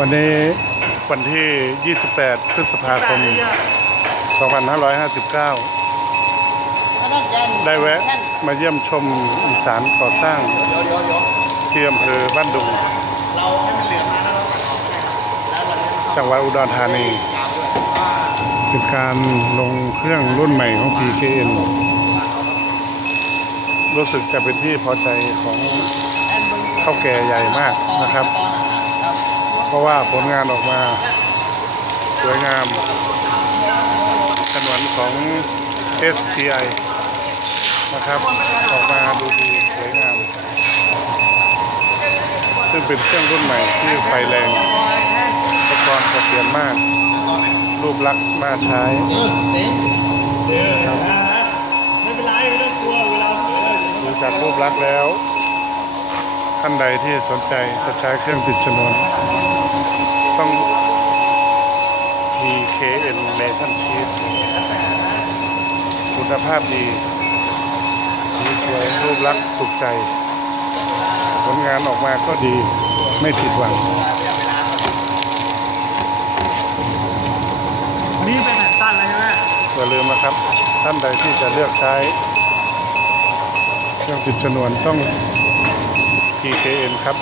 วันนี้วันที่ 28 พฤษภาคม 2559 ได้แวะมาเยี่ยมชมอีสานก่อสร้างที่อำเภอบ้านดุงเราให้มันเหลือมากไงครับแล้วเราจะจังหวัดอุดรธานี เป็นการลงเครื่องรุ่นใหม่ของ PKN รู้สึกจะเป็นที่พอใจของเท่าแก่ใหญ่มากนะครับ เพราะว่าผลงานออกมาสวยงามถนวนของ STI นะครับ ออกมาดูดีสวยงาม ซึ่งเป็นเครื่องรุ่นใหม่ที่ไฟแรงอุปกรณ์เสถียรมาก รูปลักษณ์น่าใช้เออเต็มเออนะไม่เป็นไรไม่ต้องกลัวเวลาเออดูจากรูปลักษณ์แล้ว ท่านใดที่สนใจจะใช้เครื่องติดชนวน ต้อง PKN Nation Sheet คุณภาพดีสีสวยรูปลักษณ์ถูกใจ ผลงานออกมาก็ดีไม่ผิดหวังอันนี้เป็นแผ่นสั้นเลยใช่ไหมอย่าลืมนะครับ ท่านใดที่จะเลือกใช้ เครื่องติดชนวนต้อง GKN ครับ